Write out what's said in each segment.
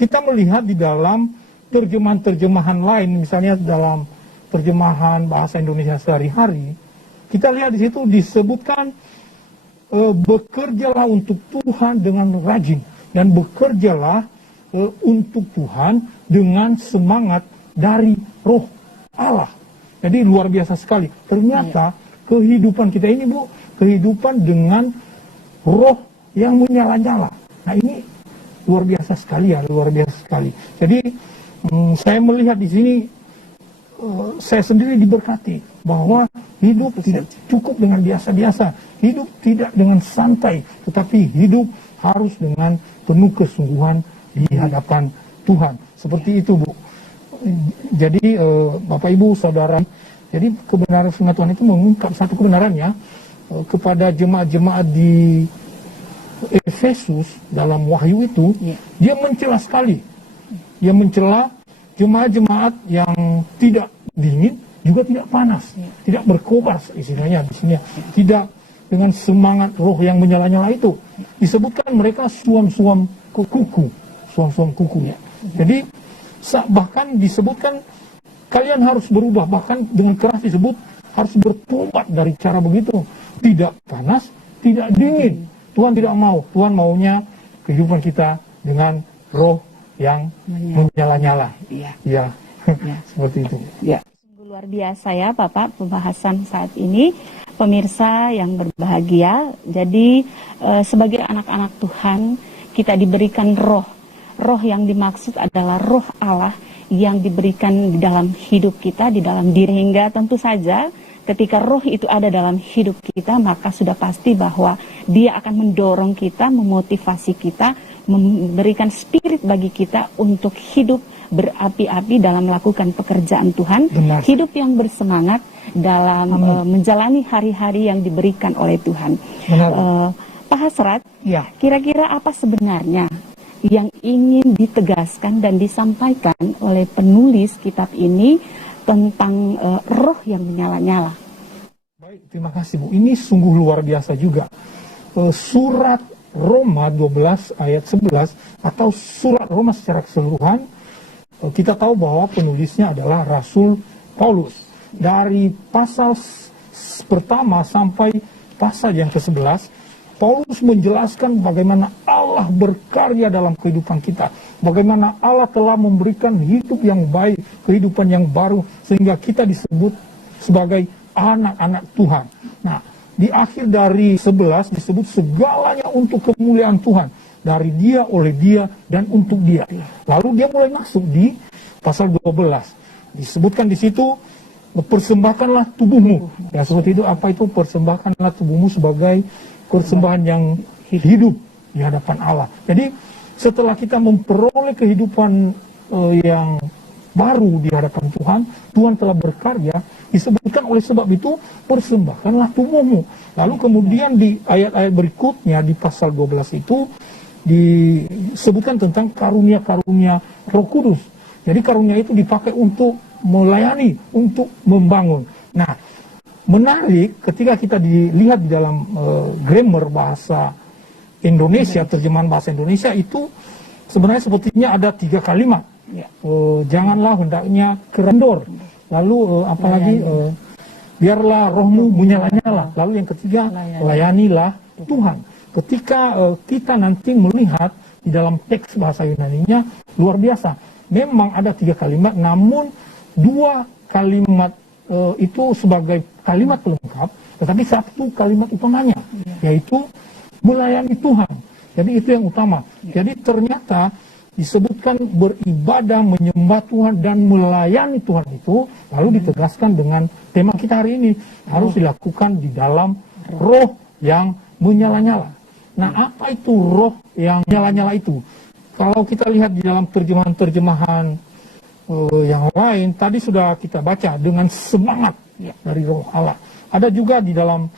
kita melihat di dalam terjemahan-terjemahan lain, misalnya dalam terjemahan bahasa Indonesia sehari-hari, kita lihat di situ disebutkan bekerjalah untuk Tuhan dengan rajin, dan bekerjalah untuk Tuhan dengan semangat dari Roh Allah. Jadi luar biasa sekali. Ternyata kehidupan kita ini, Bu, kehidupan dengan roh yang menyala-nyala. Nah, ini luar biasa sekali ya, luar biasa sekali. Jadi saya melihat di sini, saya sendiri diberkati bahwa hidup tidak cukup dengan biasa-biasa, hidup tidak dengan santai, tetapi hidup harus dengan penuh kesungguhan di hadapan Tuhan. Seperti itu, Bu. Jadi Bapak Ibu Saudara, jadi kebenaran firman Tuhan itu mengungkap satu kebenarannya kepada jemaat-jemaat di Efesus dalam Wahyu itu, dia mencela sekali. Dia mencela jemaat-jemaat yang tidak dingin, juga tidak panas, tidak berkobar istilahnya di sini, tidak dengan semangat roh yang menyala-nyala itu. Disebutkan mereka suam-suam kuku. Jadi bahkan disebutkan kalian harus berubah, bahkan dengan keras disebut harus bertobat dari cara begitu. Tidak panas, tidak dingin. Tuhan tidak mau. Tuhan maunya kehidupan kita dengan roh yang menyala-nyala. Ya. Seperti itu. Ya. Sungguh luar biasa ya Bapak pembahasan saat ini. Pemirsa yang berbahagia. Jadi sebagai anak-anak Tuhan kita diberikan roh. Roh yang dimaksud adalah roh Allah yang diberikan di dalam hidup kita, di dalam diri, hingga tentu saja ketika roh itu ada dalam hidup kita, maka sudah pasti bahwa dia akan mendorong kita, memotivasi kita, memberikan spirit bagi kita untuk hidup berapi-api dalam melakukan pekerjaan Tuhan. Benar. Hidup yang bersemangat dalam menjalani hari-hari yang diberikan oleh Tuhan. Pak Hasrat, kira-kira apa sebenarnya yang ingin ditegaskan dan disampaikan oleh penulis kitab ini tentang roh yang menyala-nyala? Baik, terima kasih Bu. Ini sungguh luar biasa juga. Surat Roma 12 ayat 11 atau surat Roma secara keseluruhan, kita tahu bahwa penulisnya adalah Rasul Paulus. Dari pasal pertama sampai pasal yang ke-11, Paulus menjelaskan bagaimana Allah berkarya dalam kehidupan kita. Bagaimana Allah telah memberikan hidup yang baik, kehidupan yang baru, sehingga kita disebut sebagai anak-anak Tuhan. Nah, di akhir dari 11 disebut segalanya untuk kemuliaan Tuhan. Dari dia, oleh dia, dan untuk dia. Lalu dia mulai masuk di pasal 12. Disebutkan di situ, persembahkanlah tubuhmu. Ya, seperti itu, apa itu? Persembahkanlah tubuhmu sebagai persembahan yang hidup di hadapan Allah. Jadi setelah kita memperoleh kehidupan yang baru di hadapan Tuhan, Tuhan telah berkarya, disebutkan oleh sebab itu persembahkanlah tubuhmu. Lalu kemudian di ayat-ayat berikutnya di pasal 12 itu disebutkan tentang karunia-karunia Roh Kudus. Jadi karunia itu dipakai untuk melayani, untuk membangun. Nah, menarik ketika kita dilihat di dalam grammar bahasa Indonesia, terjemahan bahasa Indonesia itu sebenarnya sepertinya ada 3 kalimat. Janganlah hendaknya kerendor. Lalu apalagi biarlah rohmu menyala-nyala. Lalu yang ketiga, layanilah Tuhan. Ketika kita nanti melihat di dalam teks bahasa Yunaninya luar biasa. Memang ada 3 kalimat, namun 2 kalimat itu sebagai kalimat pelengkap, tetapi 1 kalimat utamanya, yaitu melayani Tuhan. Jadi itu yang utama. Jadi ternyata disebutkan beribadah, menyembah Tuhan, dan melayani Tuhan itu, lalu ditegaskan dengan tema kita hari ini, harus dilakukan di dalam roh yang menyala-nyala. Nah, apa itu roh yang menyala-nyala itu? Kalau kita lihat di dalam terjemahan-terjemahan yang lain, tadi sudah kita baca dengan semangat dari roh Allah. Ada juga di dalam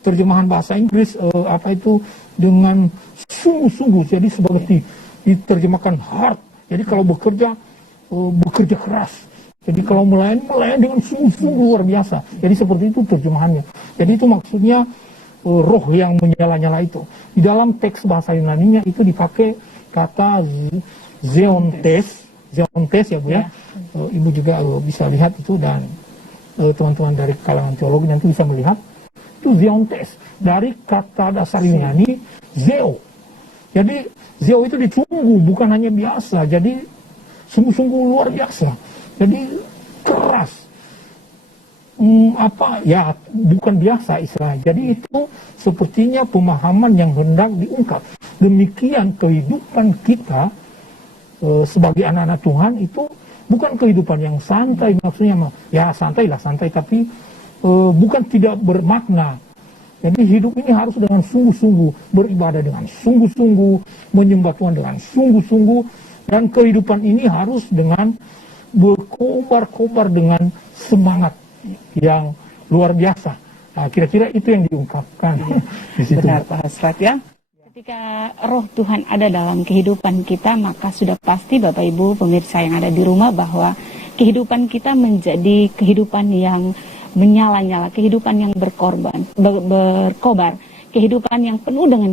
terjemahan bahasa Inggris, apa itu, dengan sungguh-sungguh, jadi seperti diterjemahkan heart. Jadi kalau bekerja, bekerja keras. Jadi kalau melayani dengan sungguh-sungguh luar biasa. Jadi seperti itu terjemahannya. Jadi itu maksudnya roh yang menyala-nyala itu. Di dalam teks bahasa Yunaninya itu dipakai kata zeontes ya Bu ya. Ibu juga bisa lihat itu, dan teman-teman dari kalangan teologi nanti bisa melihat itu zeontes dari kata dasar Yunani zeo. Jadi zeo itu ditunggu, bukan hanya biasa. Jadi sungguh-sungguh luar biasa. Jadi keras. Bukan biasa istilahnya. Jadi itu sepertinya pemahaman yang hendak diungkap. Demikian kehidupan kita sebagai anak-anak Tuhan itu bukan kehidupan yang santai, maksudnya ya santai, tapi bukan tidak bermakna. Jadi hidup ini harus dengan sungguh-sungguh, beribadah dengan sungguh-sungguh, menyembah Tuhan dengan sungguh-sungguh, dan kehidupan ini harus dengan berkobar-kobar dengan semangat yang luar biasa. Nah, kira-kira itu yang diungkapkan di situ. Benar Pak Hasrat ya. Ketika roh Tuhan ada dalam kehidupan kita, maka sudah pasti Bapak Ibu pemirsa yang ada di rumah bahwa kehidupan kita menjadi kehidupan yang menyala-nyala, kehidupan yang berkobar, kehidupan yang penuh dengan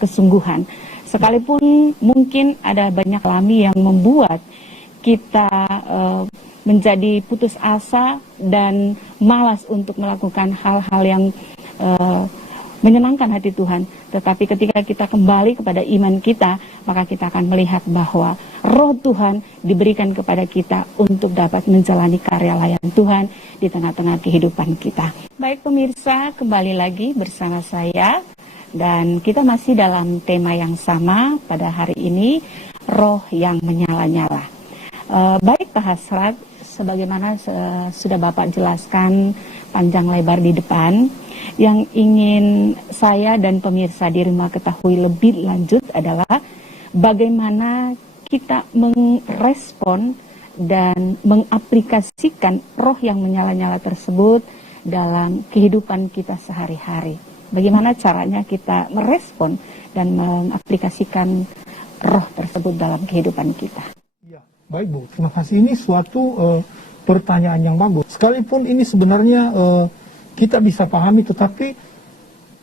kesungguhan. Sekalipun mungkin ada banyak alami yang membuat kita menjadi putus asa dan malas untuk melakukan hal-hal yang menyenangkan hati Tuhan. Tetapi ketika kita kembali kepada iman kita, maka kita akan melihat bahwa roh Tuhan diberikan kepada kita untuk dapat menjalani karya layanan Tuhan di tengah-tengah kehidupan kita. Baik pemirsa, kembali lagi bersama saya, dan kita masih dalam tema yang sama pada hari ini, roh yang menyala-nyala. Baik Pak Hasrat, sebagaimana sudah Bapak jelaskan panjang lebar di depan, yang ingin saya dan pemirsa di rumah ketahui lebih lanjut adalah bagaimana kita merespon dan mengaplikasikan roh yang menyala-nyala tersebut dalam kehidupan kita sehari-hari. Bagaimana caranya kita merespon dan mengaplikasikan roh tersebut dalam kehidupan kita. Ya, baik Bu, terima kasih. Ini suatu pertanyaan yang bagus. Sekalipun ini sebenarnya kita bisa pahami, tetapi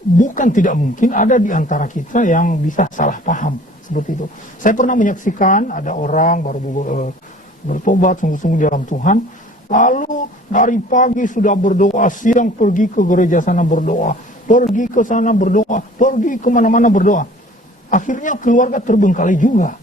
bukan tidak mungkin ada di antara kita yang bisa salah paham seperti itu. Saya pernah menyaksikan ada orang baru bertobat sungguh-sungguh di dalam Tuhan, lalu dari pagi sudah berdoa, siang pergi ke gereja sana berdoa, pergi ke sana berdoa, pergi kemana-mana berdoa. Akhirnya keluarga terbengkalai juga.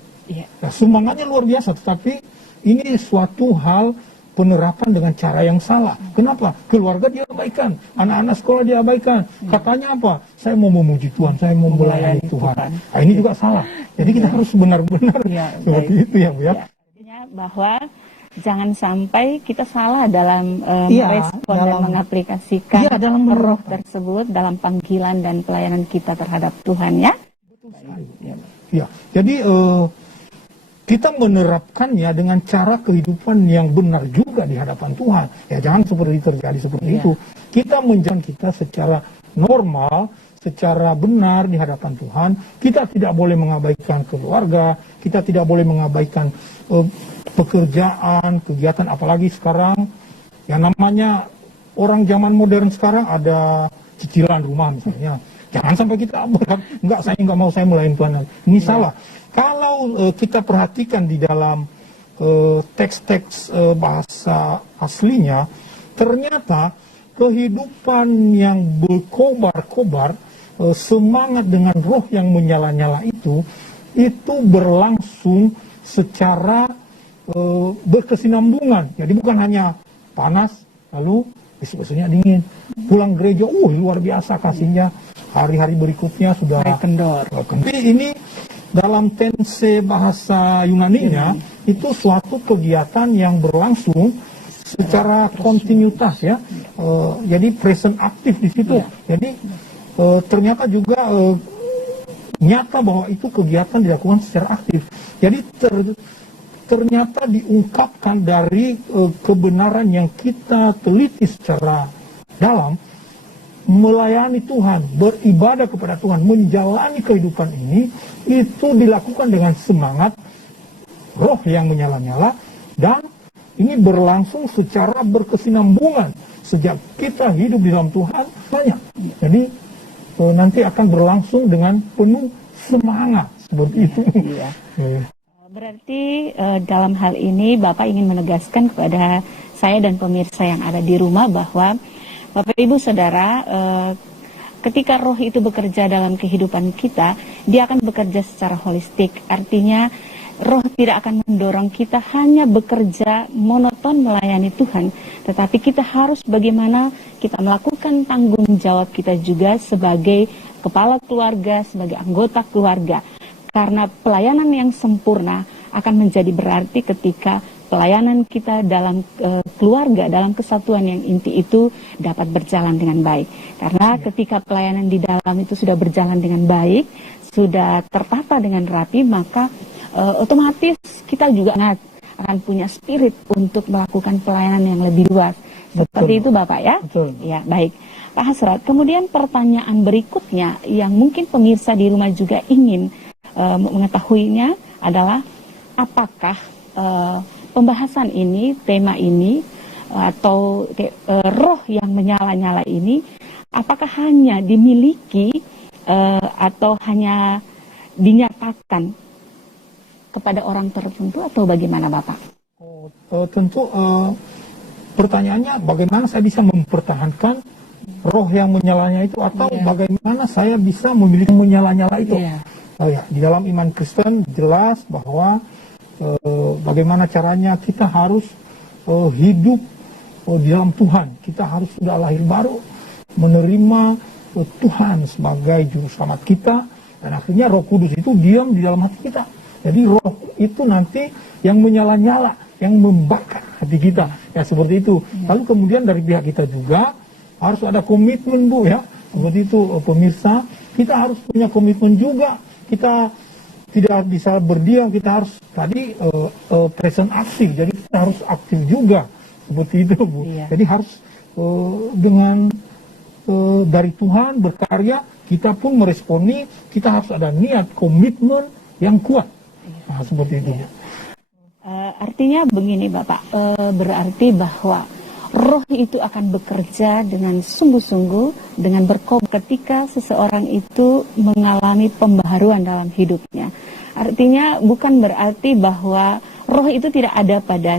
Nah, semangatnya luar biasa, tetapi ini suatu hal penerapan dengan cara yang salah. Kenapa? Keluarga diabaikan, anak-anak sekolah diabaikan. Katanya apa? Saya mau memuji Tuhan, saya mau melayani Tuhan. Nah, ini juga salah. Jadi kita harus benar-benar seperti itu ya Bu ya. Artinya bahwa jangan sampai kita salah dalam merespon dan mengaplikasikan roh tersebut dalam panggilan dan pelayanan kita terhadap Tuhan ya. Betul sekali. Ya, jadi kita menerapkannya dengan cara kehidupan yang benar juga di hadapan Tuhan. Ya, jangan terjadi seperti itu. Kita menjalankan kita secara normal, secara benar di hadapan Tuhan. Kita tidak boleh mengabaikan keluarga, kita tidak boleh mengabaikan pekerjaan, kegiatan, apalagi sekarang yang namanya orang zaman modern sekarang ada cicilan rumah misalnya. Jangan sampai kita saya nggak mau, saya melayani Tuhan. Ini salah. Kalau kita perhatikan di dalam teks-teks bahasa aslinya, ternyata kehidupan yang berkobar-kobar, semangat dengan roh yang menyala-nyala itu berlangsung secara berkesinambungan. Jadi bukan hanya panas, lalu besok-besoknya dingin. Pulang gereja, luar biasa kasihnya. Hari-hari berikutnya sudah kendor. Tapi ini dalam tense bahasa Yunaninya itu suatu kegiatan yang berlangsung secara kontinuitas ya. Jadi present aktif di situ. Jadi ternyata juga nyata bahwa itu kegiatan dilakukan secara aktif. Jadi ternyata diungkapkan dari kebenaran yang kita teliti secara dalam, melayani Tuhan, beribadah kepada Tuhan, menjalani kehidupan ini, itu dilakukan dengan semangat roh yang menyala-nyala, dan ini berlangsung secara berkesinambungan sejak kita hidup di dalam Tuhan banyak. Jadi nanti akan berlangsung dengan penuh semangat seperti itu. Berarti dalam hal ini Bapak ingin menegaskan kepada saya dan pemirsa yang ada di rumah bahwa Bapak Ibu Saudara, ketika roh itu bekerja dalam kehidupan kita, dia akan bekerja secara holistik. Artinya roh tidak akan mendorong kita hanya bekerja monoton melayani Tuhan, tetapi kita harus bagaimana kita melakukan tanggung jawab kita juga sebagai kepala keluarga, sebagai anggota keluarga. Karena pelayanan yang sempurna akan menjadi berarti ketika pelayanan kita dalam keluarga, dalam kesatuan yang inti itu dapat berjalan dengan baik. Karena ketika pelayanan di dalam itu sudah berjalan dengan baik, sudah tertata dengan rapi, maka otomatis kita juga akan punya spirit untuk melakukan pelayanan yang lebih luas. Seperti itu Bapak ya? Betul. Ya, baik. Pak Hasrat, kemudian pertanyaan berikutnya yang mungkin pemirsa di rumah juga ingin mengetahuinya adalah apakah pembahasan ini, tema ini, atau roh yang menyala-nyala ini, apakah hanya dimiliki atau hanya dinyatakan kepada orang tertentu atau bagaimana Bapak? Tentu pertanyaannya bagaimana saya bisa mempertahankan roh yang menyalanya itu, atau bagaimana saya bisa memiliki menyala-nyala itu. Di dalam iman Kristen jelas bahwa bagaimana caranya kita harus hidup di dalam Tuhan. Kita harus sudah lahir baru, menerima Tuhan sebagai juru selamat kita, dan akhirnya Roh Kudus itu diam di dalam hati kita. Jadi roh itu nanti yang menyala-nyala, yang membakar hati kita, ya seperti itu. Lalu kemudian dari pihak kita juga harus ada komitmen, Bu, ya. Seperti itu pemirsa, kita harus punya komitmen juga. Kita tidak bisa berdiam, kita harus tadi present aktif, jadi kita harus aktif juga, seperti itu, Bu. Jadi harus dengan dari Tuhan berkarya, kita pun meresponi, kita harus ada niat, komitmen yang kuat. Nah, seperti itu. Artinya begini Bapak, berarti bahwa roh itu akan bekerja dengan sungguh-sungguh, dengan berkobar ketika seseorang itu mengalami pembaharuan dalam hidupnya. Artinya bukan berarti bahwa roh itu tidak ada pada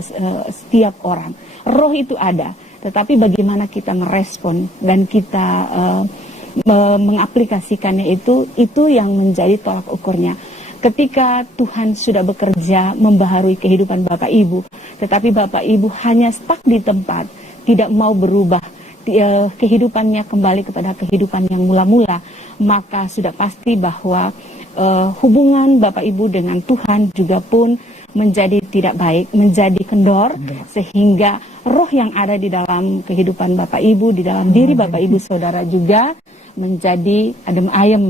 setiap orang. Roh itu ada, tetapi bagaimana kita merespon dan kita mengaplikasikannya itu yang menjadi tolak ukurnya. Ketika Tuhan sudah bekerja membaharui kehidupan Bapak Ibu, tetapi Bapak Ibu hanya stuck di tempat, tidak mau berubah, kehidupannya kembali kepada kehidupan yang mula-mula, maka sudah pasti bahwa hubungan Bapak Ibu dengan Tuhan juga pun menjadi tidak baik, menjadi kendor, sehingga roh yang ada di dalam kehidupan Bapak Ibu, di dalam diri Bapak Ibu Saudara juga menjadi adem ayem.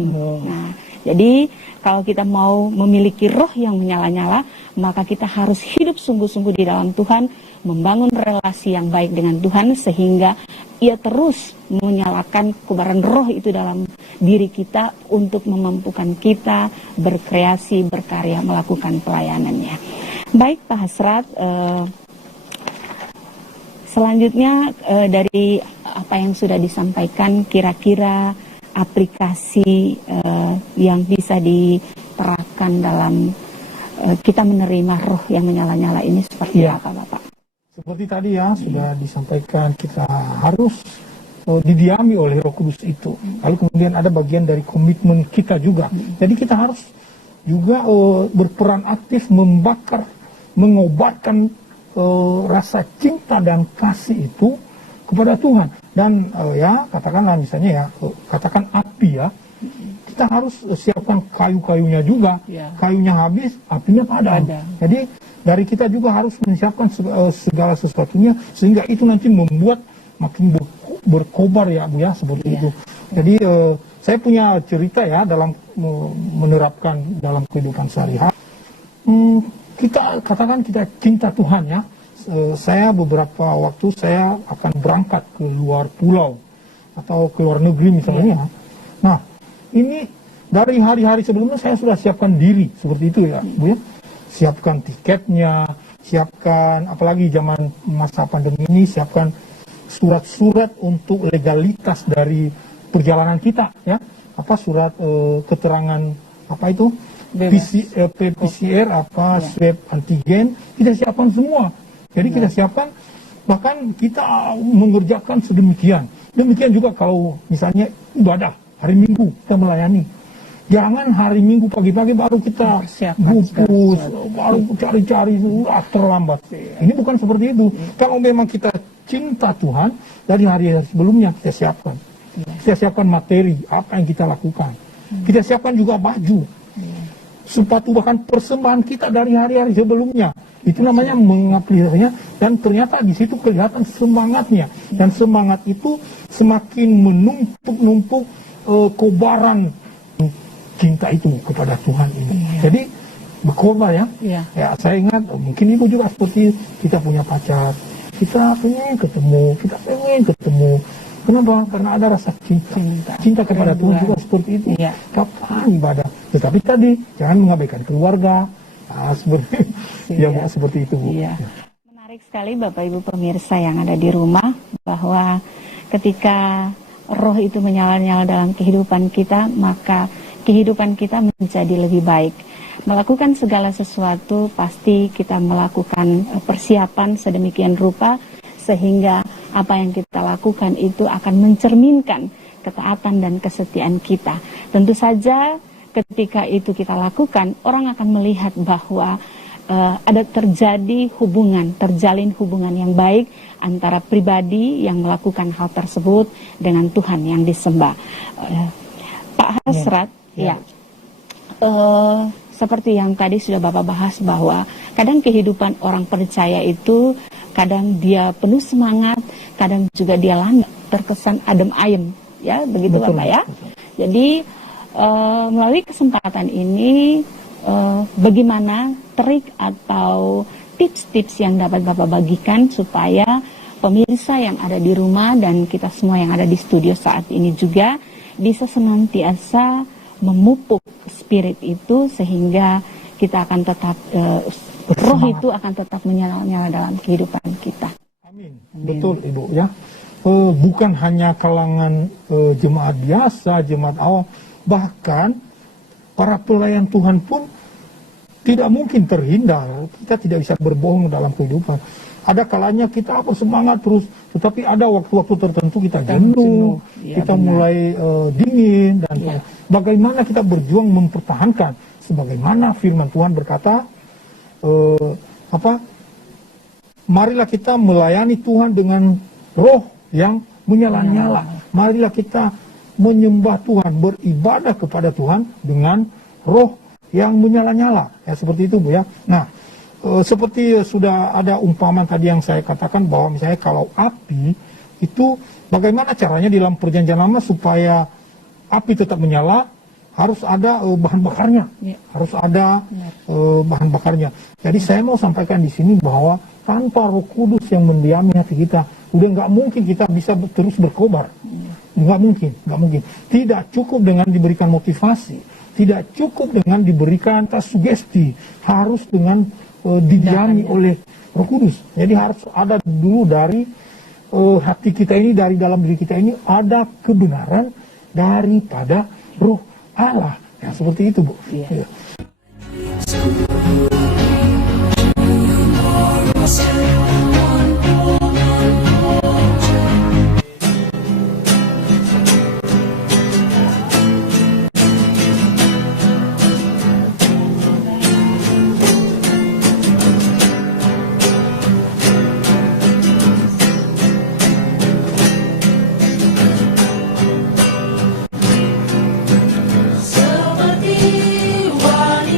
Nah, jadi kalau kita mau memiliki roh yang menyala-nyala, maka kita harus hidup sungguh-sungguh di dalam Tuhan, membangun relasi yang baik dengan Tuhan, sehingga ia terus menyalakan kobaran roh itu dalam diri kita untuk memampukan kita berkreasi, berkarya, melakukan pelayanannya. Baik Pak Hasrat, selanjutnya dari apa yang sudah disampaikan, kira-kira aplikasi yang bisa diterapkan dalam kita menerima roh yang menyala-nyala ini seperti apa Bapak? Seperti tadi ya sudah disampaikan, kita harus didiami oleh Roh Kudus itu. Lalu kemudian ada bagian dari komitmen kita juga. Jadi kita harus juga berperan aktif membakar, mengobatkan rasa cinta dan kasih itu kepada Tuhan. Dan ya katakanlah misalnya ya, katakan api ya, kita harus siapkan kayu-kayunya juga. Kayunya habis, apinya padam. Jadi dari kita juga harus menyiapkan segala sesuatunya, sehingga itu nanti membuat makin berkobar ya Bu ya, seperti itu. Jadi saya punya cerita ya dalam menerapkan dalam kehidupan sehari-hari. Kita katakan kita cinta Tuhan ya. Saya beberapa waktu saya akan berangkat ke luar pulau atau ke luar negeri misalnya. Nah, ini dari hari-hari sebelumnya saya sudah siapkan diri seperti itu ya, Bu ya. Siapkan tiketnya, siapkan apalagi zaman masa pandemi ini, siapkan surat-surat untuk legalitas dari perjalanan kita ya. Apa surat keterangan apa itu? PCR apa swab antigen kita siapkan semua. Jadi kita siapkan, bahkan kita mengerjakan sedemikian. Demikian juga kalau misalnya ibadah hari Minggu kita melayani. Jangan hari Minggu pagi-pagi baru kita bungkus, baru cari-cari, terlambat. Ini bukan seperti itu. Kalau memang kita cinta Tuhan, dari hari-hari sebelumnya kita siapkan. Kita siapkan materi, apa yang kita lakukan. Kita siapkan juga baju, sepatu, bahkan persembahan kita dari hari-hari sebelumnya. Itu namanya mengaplikasinya, dan ternyata di situ kelihatan semangatnya. Dan semangat itu semakin menumpuk-numpuk kobaran cinta itu kepada Tuhan ini. Jadi berkobar ya. Ya, saya ingat mungkin ibu juga seperti kita punya pacar, kita pengen ketemu. Kenapa? Karena ada rasa cinta kepada Tuhan juga seperti itu. Kapan ibadah? Tetapi tadi jangan mengabaikan keluarga. Seperti itu. Menarik sekali Bapak Ibu pemirsa yang ada di rumah, bahwa ketika roh itu menyala-nyala dalam kehidupan kita, maka kehidupan kita menjadi lebih baik. Melakukan segala sesuatu pasti kita melakukan persiapan sedemikian rupa sehingga apa yang kita lakukan itu akan mencerminkan ketaatan dan kesetiaan kita. Tentu saja ketika itu kita lakukan, orang akan melihat bahwa ada terjalin hubungan yang baik antara pribadi yang melakukan hal tersebut dengan Tuhan yang disembah. Pak Hasrat, seperti yang tadi sudah Bapak bahas, bahwa kadang kehidupan orang percaya itu kadang dia penuh semangat, kadang juga dia lambat, terkesan adem ayem, ya begitu Bapak ya. Jadi melalui kesempatan ini, bagaimana trik atau tips-tips yang dapat Bapak bagikan supaya pemirsa yang ada di rumah dan kita semua yang ada di studio saat ini juga bisa senantiasa memupuk spirit itu sehingga kita akan tetap roh itu akan tetap menyala-nyala dalam kehidupan kita. Amin. Betul Ibu ya. Bukan hanya kalangan jemaat biasa, jemaat awam, bahkan para pelayan Tuhan pun tidak mungkin terhindar. Kita tidak bisa berbohong dalam kehidupan. Ada kalanya kita semangat terus, tetapi ada waktu-waktu tertentu kita jenuh, kita mulai dingin, dan bagaimana kita berjuang mempertahankan, sebagaimana firman Tuhan berkata, marilah kita melayani Tuhan dengan roh yang menyala-nyala. Marilah kita menyembah Tuhan, beribadah kepada Tuhan dengan roh yang menyala-nyala. Ya, seperti itu Bu ya. Nah, seperti sudah ada umpamaan tadi yang saya katakan, bahwa misalnya kalau api itu bagaimana caranya di dalam perjanjian lama supaya api tetap menyala, harus ada bahan bakarnya, harus ada bahan bakarnya. Jadi saya mau sampaikan di sini bahwa tanpa Roh Kudus yang mendiami hati kita, udah nggak mungkin kita bisa terus berkobar, nggak mungkin. Tidak cukup dengan diberikan motivasi, tidak cukup dengan diberikan sugesti, harus dengan didiami oleh Roh Kudus. Jadi harus ada dulu dari hati kita ini, dari dalam diri kita ini ada kebenaran daripada Roh Allah. Ya, seperti itu Bu. Ya. Seperti wanita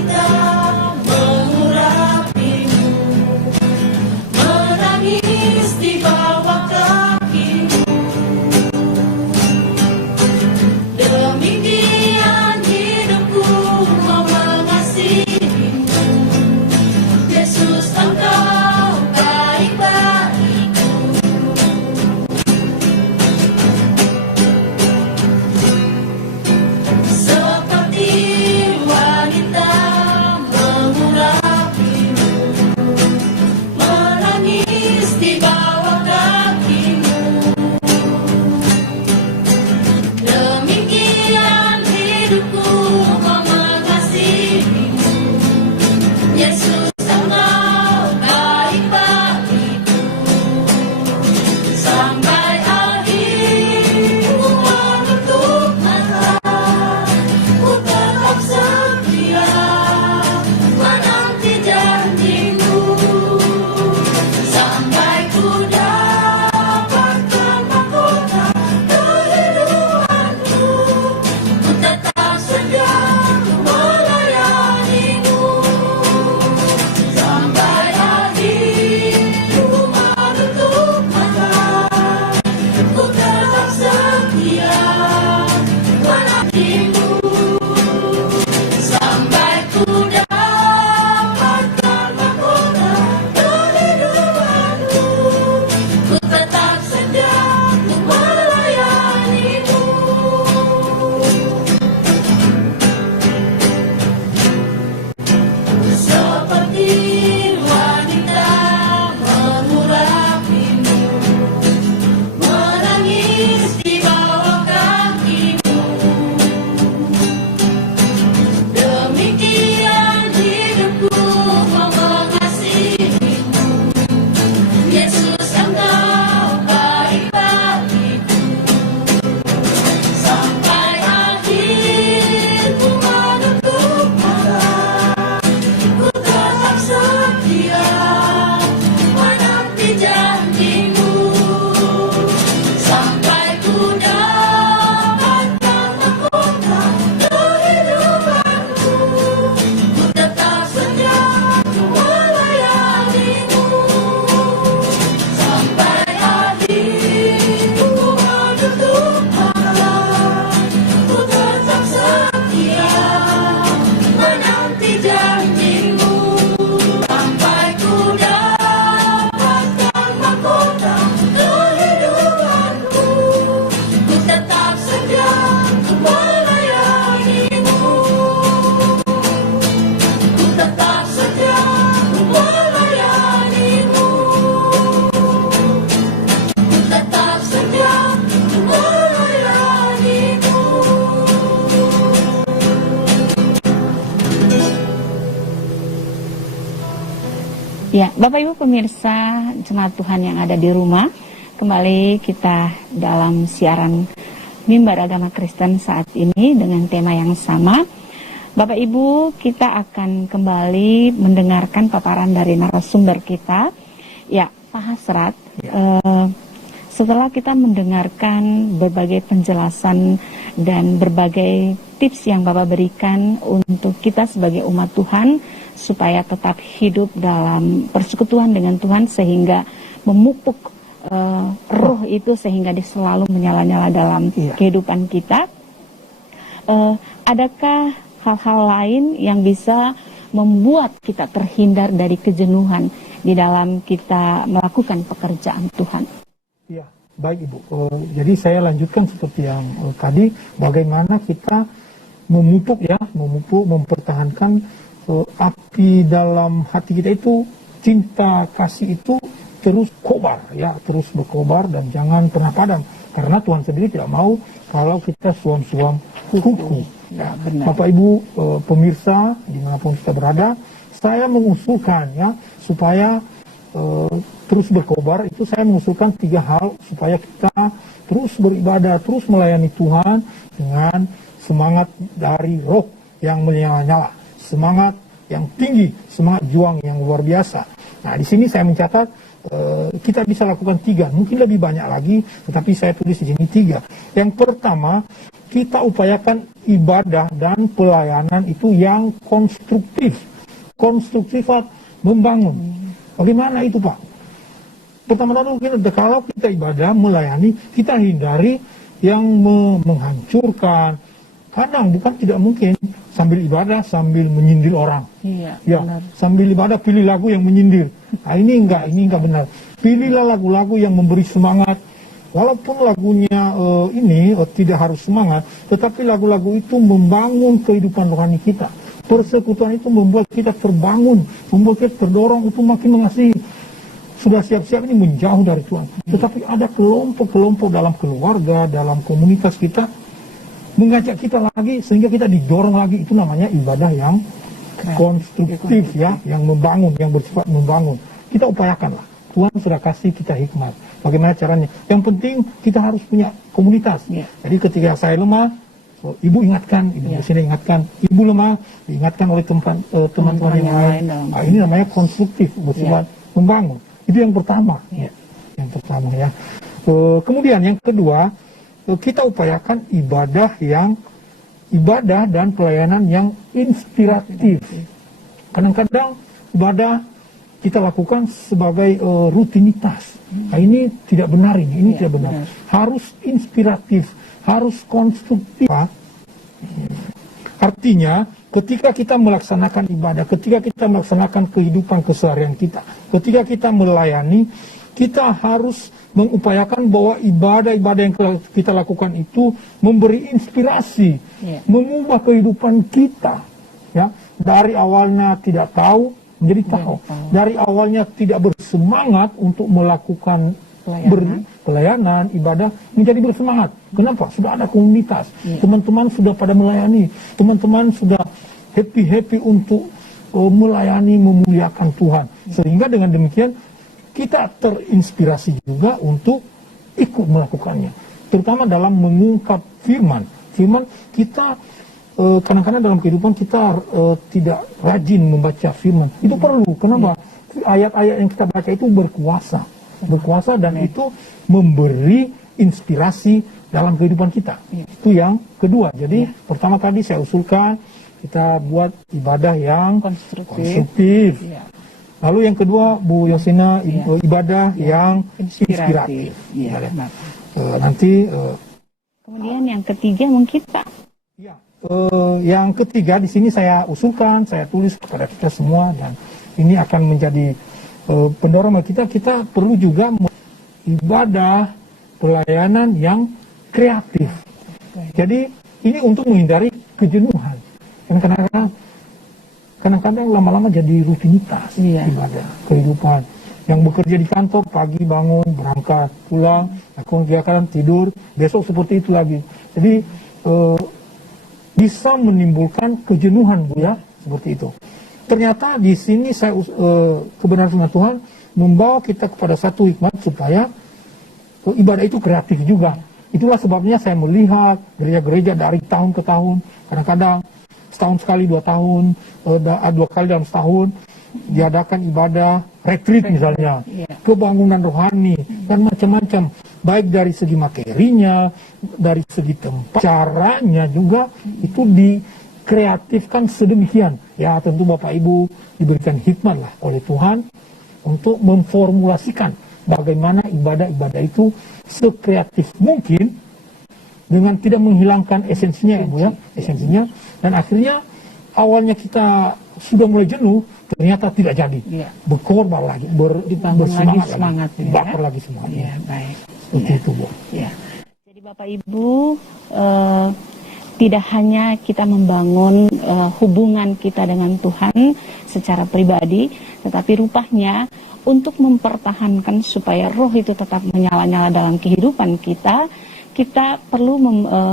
Ya, Bapak Ibu pemirsa jemaat Tuhan yang ada di rumah, kembali kita dalam siaran Mimbar Agama Kristen saat ini dengan tema yang sama. Bapak Ibu, kita akan kembali mendengarkan paparan dari narasumber kita. Ya, Pak Hasrat, setelah kita mendengarkan berbagai penjelasan dan berbagai tips yang Bapak berikan untuk kita sebagai umat Tuhan, supaya tetap hidup dalam persekutuan dengan Tuhan sehingga memupuk roh itu sehingga dia selalu menyala-nyala dalam kehidupan kita. Adakah hal-hal lain yang bisa membuat kita terhindar dari kejenuhan di dalam kita melakukan pekerjaan Tuhan? Ya, baik Ibu. Jadi saya lanjutkan seperti yang tadi, bagaimana kita memupuk, mempertahankan api dalam hati kita itu, cinta kasih itu terus kobar, terus berkobar dan jangan pernah padam, karena Tuhan sendiri tidak mau kalau kita suam-suam kuku. Ya, benar. Bapak Ibu pemirsa dimanapun kita berada, saya mengusulkan supaya terus berkobar itu, saya mengusulkan 3 hal supaya kita terus beribadah, terus melayani Tuhan dengan semangat dari roh yang menyala-nyala, semangat yang tinggi, semangat juang yang luar biasa. Nah, di sini saya mencatat kita bisa lakukan 3, mungkin lebih banyak lagi, tetapi saya tulis di sini 3. Yang pertama, kita upayakan ibadah dan pelayanan itu yang konstruktif, membangun. Bagaimana itu, Pak? Pertama-tama kalau kita ibadah, melayani, kita hindari yang menghancurkan. Kadang bukan tidak mungkin sambil ibadah sambil menyindir orang. Benar. Sambil ibadah pilih lagu yang menyindir. Nah, ini enggak benar. Pilihlah lagu-lagu yang memberi semangat. Walaupun lagunya tidak harus semangat, tetapi lagu-lagu itu membangun kehidupan rohani kita. Persekutuan itu membuat kita terbangun, membuat kita terdorong untuk makin mengasihi. Sudah siap-siap ini menjauh dari Tuhan. Tetapi ada kelompok-kelompok dalam keluarga, dalam komunitas kita, mengajak kita lagi sehingga kita didorong lagi. Itu namanya ibadah yang konstruktif, yang membangun, yang bersifat membangun. Kita upayakanlah. Tuhan sudah kasih kita hikmat. Bagaimana caranya? Yang penting kita harus punya komunitas. Jadi ketika saya lemah, ibu ingatkan, ibu di sini ingatkan, ibu lemah diingatkan oleh teman-teman yang lain. Nah, ini namanya konstruktif, bersifat membangun. Itu yang pertama. Yang pertama kemudian yang kedua, kita upayakan ibadah dan pelayanan yang inspiratif. Kadang-kadang ibadah kita lakukan sebagai rutinitas. Nah, ini tidak benar, ini tidak benar. Harus inspiratif, harus konstruktif. Artinya, ketika kita melaksanakan ibadah, ketika kita melaksanakan kehidupan keseharian kita, ketika kita melayani, kita harus mengupayakan bahwa ibadah-ibadah yang kita lakukan itu memberi inspirasi, mengubah kehidupan kita. Dari awalnya tidak tahu, menjadi tahu. Dari awalnya tidak bersemangat untuk melakukan pelayanan, ibadah, menjadi bersemangat. Kenapa? Sudah ada komunitas, teman-teman sudah pada melayani, teman-teman sudah happy untuk melayani, memuliakan Tuhan. Sehingga dengan demikian, kita terinspirasi juga untuk ikut melakukannya. Terutama dalam mengungkap firman. Firman kita kadang-kadang dalam kehidupan kita tidak rajin membaca firman. Itu perlu. Kenapa? Ayat-ayat yang kita baca itu berkuasa dan itu memberi inspirasi dalam kehidupan kita. Itu yang kedua. Jadi pertama tadi saya usulkan kita buat ibadah yang konstruktif. Lalu yang kedua, Bu Yosina, ibadah yang inspiratif. Kemudian yang ketiga mungkin Pak. Yang ketiga di sini saya usulkan, saya tulis kepada kita semua, dan ini akan menjadi pendorong kita. Kita perlu juga ibadah pelayanan yang kreatif. Jadi ini untuk menghindari kejenuhan. Kadang-kadang lama-lama jadi rutinitas ibadah, kehidupan. Yang bekerja di kantor, pagi bangun, berangkat, pulang, lakukan tidur, besok seperti itu lagi. Jadi bisa menimbulkan kejenuhan, Bu, seperti itu. ternyata di sini kebenaran firman Tuhan membawa kita kepada satu hikmat supaya ibadah itu kreatif juga. Itulah sebabnya saya melihat gereja-gereja dari tahun ke tahun, kadang-kadang setahun sekali 2 tahun, 2 kali dalam setahun, diadakan ibadah retreat misalnya, kebangunan rohani, dan macam-macam. Baik dari segi materinya, dari segi tempat, caranya juga itu dikreatifkan sedemikian. Ya tentu Bapak Ibu diberikan hikmat lah oleh Tuhan untuk memformulasikan bagaimana ibadah-ibadah itu sekreatif mungkin dengan tidak menghilangkan esensinya, Ibu ya, esensinya. Dan akhirnya awalnya kita sudah mulai jenuh, ternyata tidak jadi. Berkorban lagi, bersemangat lagi, bakar lagi semuanya. Baik. Seperti itu, Bu. Jadi Bapak Ibu, tidak hanya kita membangun hubungan kita dengan Tuhan secara pribadi, tetapi rupanya untuk mempertahankan supaya roh itu tetap menyala-nyala dalam kehidupan kita, kita perlu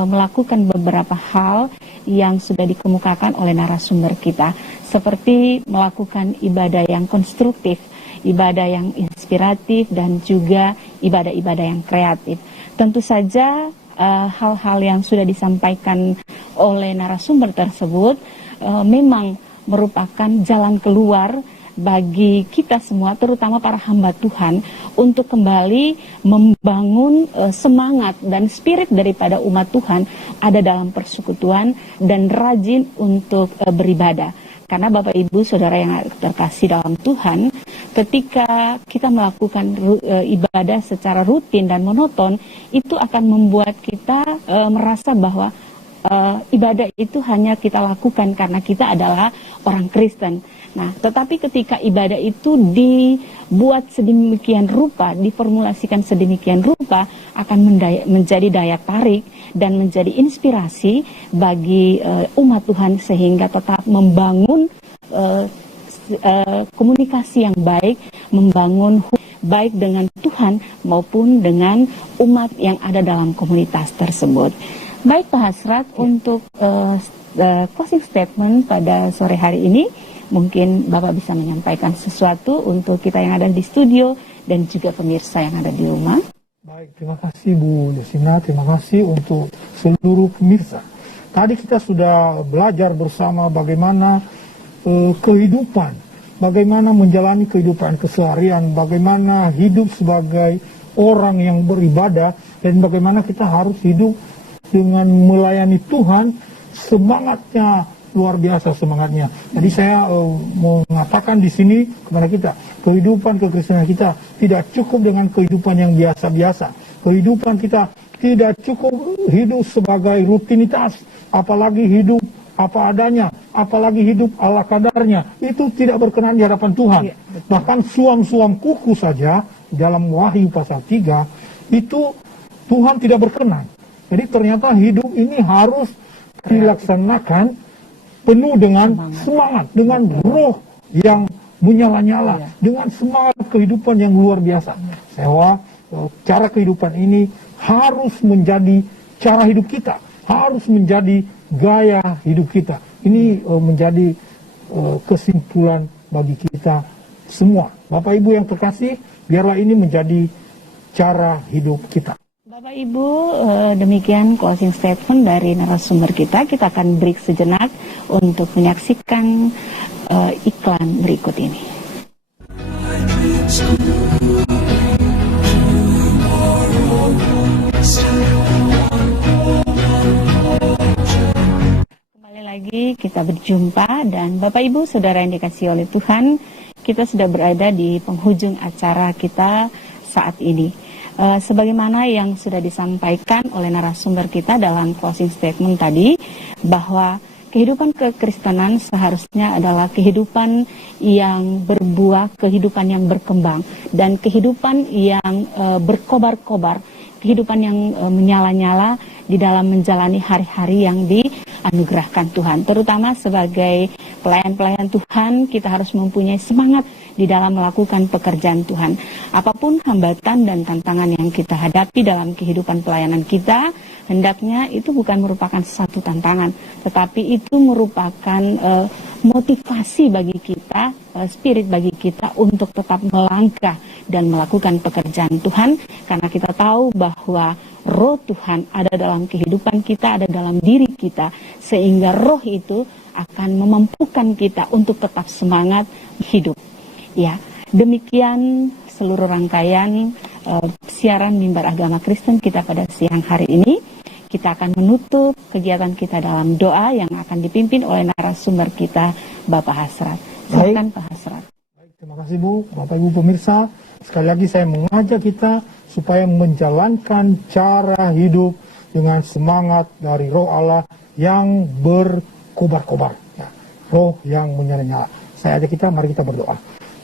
melakukan beberapa hal yang sudah dikemukakan oleh narasumber kita, seperti melakukan ibadah yang konstruktif, ibadah yang inspiratif, dan juga ibadah-ibadah yang kreatif. Tentu saja hal-hal yang sudah disampaikan oleh narasumber tersebut memang merupakan jalan keluar bagi kita semua, terutama para hamba Tuhan, untuk kembali membangun semangat dan spirit daripada umat Tuhan ada dalam persekutuan dan rajin untuk beribadah. Karena Bapak Ibu Saudara yang terkasih dalam Tuhan, ketika kita melakukan ibadah secara rutin dan monoton, itu akan membuat kita merasa bahwa ibadah itu hanya kita lakukan karena kita adalah orang Kristen. Nah, tetapi ketika ibadah itu dibuat sedemikian rupa, diformulasikan sedemikian rupa, akan menjadi daya tarik dan menjadi inspirasi bagi umat Tuhan sehingga tetap membangun komunikasi yang baik, membangun baik dengan Tuhan maupun dengan umat yang ada dalam komunitas tersebut. Baik Pak Hasrat, untuk closing statement pada sore hari ini, mungkin Bapak bisa menyampaikan sesuatu untuk kita yang ada di studio dan juga pemirsa yang ada di rumah. Baik, terima kasih Bu Yosina, terima kasih untuk seluruh pemirsa. Tadi kita sudah belajar bersama bagaimana kehidupan, bagaimana menjalani kehidupan keseharian, bagaimana hidup sebagai orang yang beribadah, dan bagaimana kita harus hidup dengan melayani Tuhan. Semangatnya luar biasa, semangatnya. Jadi saya mau mengatakan di sini kepada kita, kehidupan kekristenan kita tidak cukup dengan kehidupan yang biasa-biasa. Kehidupan kita tidak cukup hidup sebagai rutinitas, apalagi hidup apa adanya, apalagi hidup ala kadarnya. Itu tidak berkenan di hadapan Tuhan. Bahkan suam-suam kuku saja dalam Wahyu pasal 3 itu Tuhan tidak berkenan. Jadi ternyata hidup ini harus dilaksanakan penuh dengan semangat, dengan roh yang menyala-nyala, dengan semangat kehidupan yang luar biasa. Saya cara kehidupan ini harus menjadi cara hidup kita, harus menjadi gaya hidup kita. Ini menjadi kesimpulan bagi kita semua. Bapak Ibu yang terkasih, biarlah ini menjadi cara hidup kita. Bapak Ibu, demikian closing statement dari narasumber kita. Kita akan break sejenak untuk menyaksikan iklan berikut ini. Kembali lagi kita berjumpa, dan Bapak Ibu Saudara yang dikasihi oleh Tuhan, kita sudah berada di penghujung acara kita saat ini. Sebagaimana yang sudah disampaikan oleh narasumber kita dalam closing statement tadi, bahwa kehidupan kekristenan seharusnya adalah kehidupan yang berbuah, kehidupan yang berkembang, dan kehidupan yang berkobar-kobar, kehidupan yang menyala-nyala di dalam menjalani hari-hari yang dianugerahkan Tuhan. Terutama sebagai pelayan-pelayan Tuhan, kita harus mempunyai semangat di dalam melakukan pekerjaan Tuhan. Apapun hambatan dan tantangan yang kita hadapi dalam kehidupan pelayanan kita, hendaknya itu bukan merupakan satu tantangan, tetapi itu merupakan motivasi bagi kita, spirit bagi kita untuk tetap melangkah dan melakukan pekerjaan Tuhan, karena kita tahu bahwa roh Tuhan ada dalam kehidupan kita, ada dalam diri kita, sehingga roh itu akan memampukan kita untuk tetap semangat hidup. Ya, demikian seluruh rangkaian siaran Mimbar Agama Kristen kita pada siang hari ini. Kita akan menutup kegiatan kita dalam doa yang akan dipimpin oleh narasumber kita, Bapak Hasrat. Silakan Pak Hasrat. Baik, terima kasih Bu, Bapak Ibu pemirsa. Sekali lagi saya mengajak kita supaya menjalankan cara hidup dengan semangat dari roh Allah yang berkobar-kobar. Ya, roh yang menyala-nyala. Saya ajak kita, mari kita berdoa.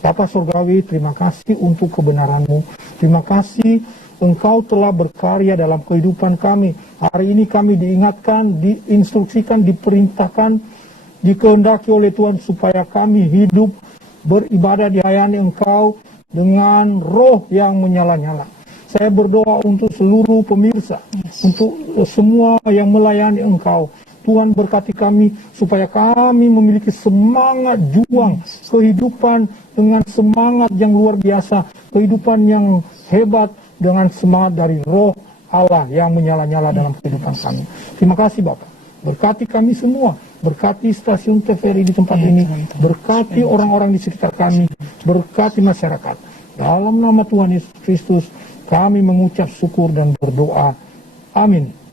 Bapa Surgawi, terima kasih untuk kebenaran-Mu. Terima kasih Engkau telah berkarya dalam kehidupan kami. Hari ini kami diingatkan, diinstruksikan, diperintahkan, dikehendaki oleh Tuhan supaya kami hidup beribadah dilayani Engkau dengan roh yang menyala-nyala. Saya berdoa untuk seluruh pemirsa, untuk semua yang melayani Engkau. Tuhan berkati kami supaya kami memiliki semangat juang kehidupan dengan semangat yang luar biasa, kehidupan yang hebat dengan semangat dari roh Allah yang menyala-nyala dalam kehidupan kami. Terima kasih Bapak. Berkati kami semua, berkati stasiun TVRI di tempat ini, berkati orang-orang di sekitar kami, berkati masyarakat. Dalam nama Tuhan Yesus Kristus, kami mengucap syukur dan berdoa. Amin.